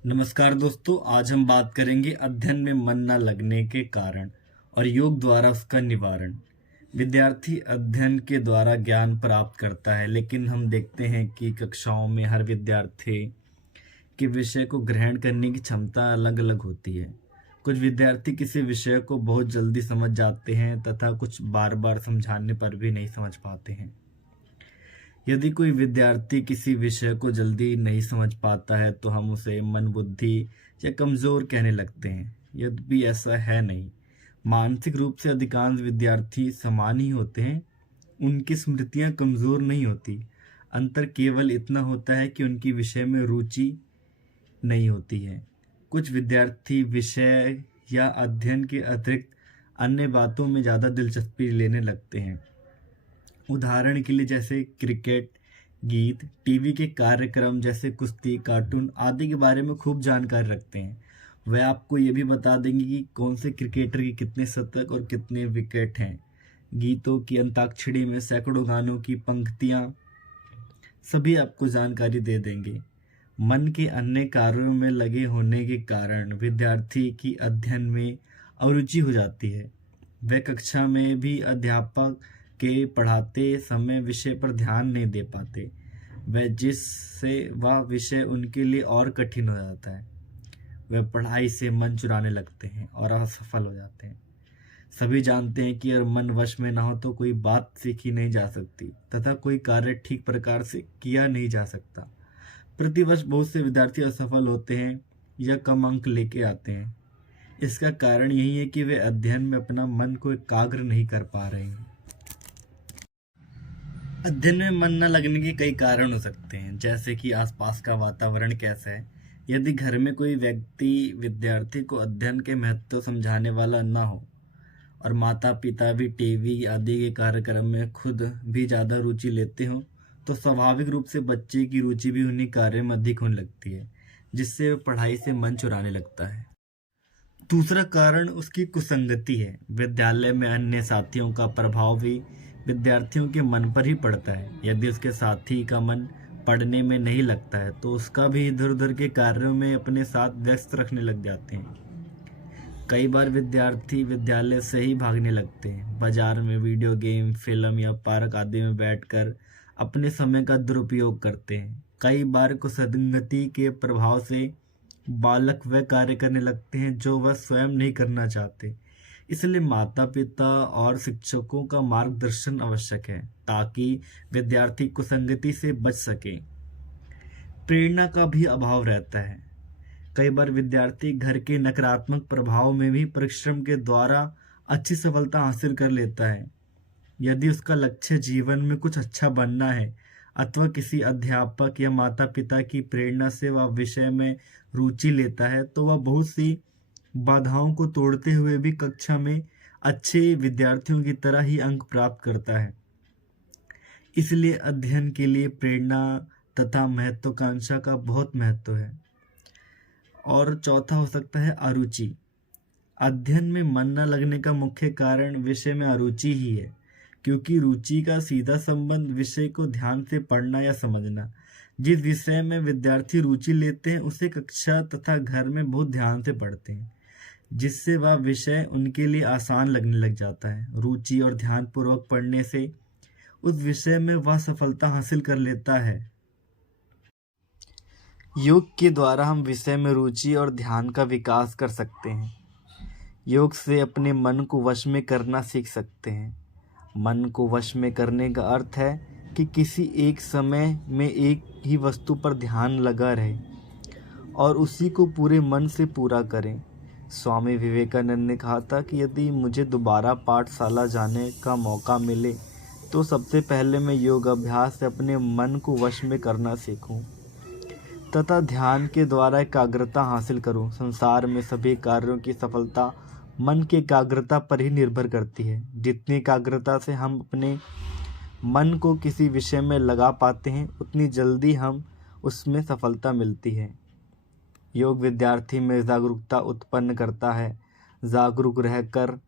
नमस्कार दोस्तों, आज हम बात करेंगे अध्ययन में मन न लगने के कारण और योग द्वारा उसका निवारण। विद्यार्थी अध्ययन के द्वारा ज्ञान प्राप्त करता है, लेकिन हम देखते हैं कि कक्षाओं में हर विद्यार्थी के विषय को ग्रहण करने की क्षमता अलग अलग होती है। कुछ विद्यार्थी किसी विषय को बहुत जल्दी समझ जाते हैं तथा कुछ बार बार समझाने पर भी नहीं समझ पाते हैं। यदि कोई विद्यार्थी किसी विषय को जल्दी नहीं समझ पाता है तो हम उसे मंदबुद्धि या कमज़ोर कहने लगते हैं। यद्यपि ऐसा है नहीं। मानसिक रूप से अधिकांश विद्यार्थी समान ही होते हैं। उनकी स्मृतियां कमज़ोर नहीं होती। अंतर केवल इतना होता है कि उनकी विषय में रुचि नहीं होती है। कुछ विद्यार्थी विषय या अध्ययन के अतिरिक्त अन्य बातों में ज़्यादा दिलचस्पी लेने लगते हैं। उदाहरण के लिए जैसे क्रिकेट, गीत, टीवी के कार्यक्रम जैसे कुश्ती, कार्टून आदि के बारे में खूब जानकारी रखते हैं। वह आपको ये भी बता देंगे कि कौन से क्रिकेटर के कितने शतक और कितने विकेट हैं। गीतों की अंताक्षरी में सैकड़ों गानों की पंक्तियाँ सभी आपको जानकारी दे देंगे। मन के अन्य कार्यों में लगे होने के कारण विद्यार्थी की अध्ययन में अरुचि हो जाती है। वह कक्षा में भी अध्यापक के पढ़ाते समय विषय पर ध्यान नहीं दे पाते, वह जिससे वह विषय उनके लिए और कठिन हो जाता है। वह पढ़ाई से मन चुराने लगते हैं और असफल हो जाते हैं। सभी जानते हैं कि अगर मन वश में ना हो तो कोई बात सीखी नहीं जा सकती तथा कोई कार्य ठीक प्रकार से किया नहीं जा सकता। प्रतिवर्ष बहुत से विद्यार्थी असफल होते हैं या कम अंक लेके आते हैं। इसका कारण यही है कि वे अध्ययन में अपना मन को एकाग्र नहीं कर पा रहे हैं। अध्ययन में मन न लगने के कई कारण हो सकते हैं, जैसे कि आसपास का वातावरण कैसा है। यदि घर में कोई व्यक्ति विद्यार्थी को अध्ययन के महत्व समझाने वाला न हो और माता पिता भी टीवी आदि के कार्यक्रम में खुद भी ज़्यादा रुचि लेते हों, तो स्वाभाविक रूप से बच्चे की रुचि भी उन्हीं कार्य में अधिक होने लगती है, जिससे वह पढ़ाई से मन चुराने लगता है। दूसरा कारण उसकी कुसंगति है। विद्यालय में अन्य साथियों का प्रभाव भी विद्यार्थियों के मन पर ही पड़ता है। यदि उसके साथी का मन पढ़ने में नहीं लगता है तो उसका भी इधर उधर के कार्यों में अपने साथ व्यस्त रखने लग जाते हैं। कई बार विद्यार्थी विद्यालय से ही भागने लगते हैं। बाजार में वीडियो गेम, फिल्म या पार्क आदि में बैठकर अपने समय का दुरुपयोग करते हैं। कई बार कुसंगति के प्रभाव से बालक वह कार्य करने लगते हैं जो वह स्वयं नहीं करना चाहते। इसलिए माता पिता और शिक्षकों का मार्गदर्शन आवश्यक है ताकि विद्यार्थी कुसंगति से बच सके। प्रेरणा का भी अभाव रहता है। कई बार विद्यार्थी घर के नकारात्मक प्रभाव में भी परिश्रम के द्वारा अच्छी सफलता हासिल कर लेता है। यदि उसका लक्ष्य जीवन में कुछ अच्छा बनना है अथवा किसी अध्यापक या माता पिता की प्रेरणा से वह विषय में रुचि लेता है तो वह बहुत सी बाधाओं को तोड़ते हुए भी कक्षा में अच्छे विद्यार्थियों की तरह ही अंक प्राप्त करता है। इसलिए अध्ययन के लिए प्रेरणा तथा महत्वाकांक्षा का बहुत महत्व है। और चौथा हो सकता है अरुचि। अध्ययन में मन न लगने का मुख्य कारण विषय में अरुचि ही है, क्योंकि रुचि का सीधा संबंध विषय को ध्यान से पढ़ना या समझना। जिस विषय में विद्यार्थी रुचि लेते हैं उसे कक्षा तथा घर में बहुत ध्यान से पढ़ते हैं, जिससे वह विषय उनके लिए आसान लगने लग जाता है। रुचि और ध्यानपूर्वक पढ़ने से उस विषय में वह सफलता हासिल कर लेता है। योग के द्वारा हम विषय में रुचि और ध्यान का विकास कर सकते हैं। योग से अपने मन को वश में करना सीख सकते हैं। मन को वश में करने का अर्थ है कि किसी एक समय में एक ही वस्तु पर ध्यान लगा रहे और उसी को पूरे मन से पूरा करें। स्वामी विवेकानंद ने कहा था कि यदि मुझे दोबारा पाठशाला जाने का मौका मिले तो सबसे पहले मैं योग अभ्यास से अपने मन को वश में करना सीखूं तथा ध्यान के द्वारा एकाग्रता हासिल करूं। संसार में सभी कार्यों की सफलता मन की एकाग्रता पर ही निर्भर करती है। जितनी एकाग्रता से हम अपने मन को किसी विषय में लगा पाते हैं उतनी जल्दी हम उसमें सफलता मिलती है। योग विद्यार्थी में जागरूकता उत्पन्न करता है। जागरूक रहकर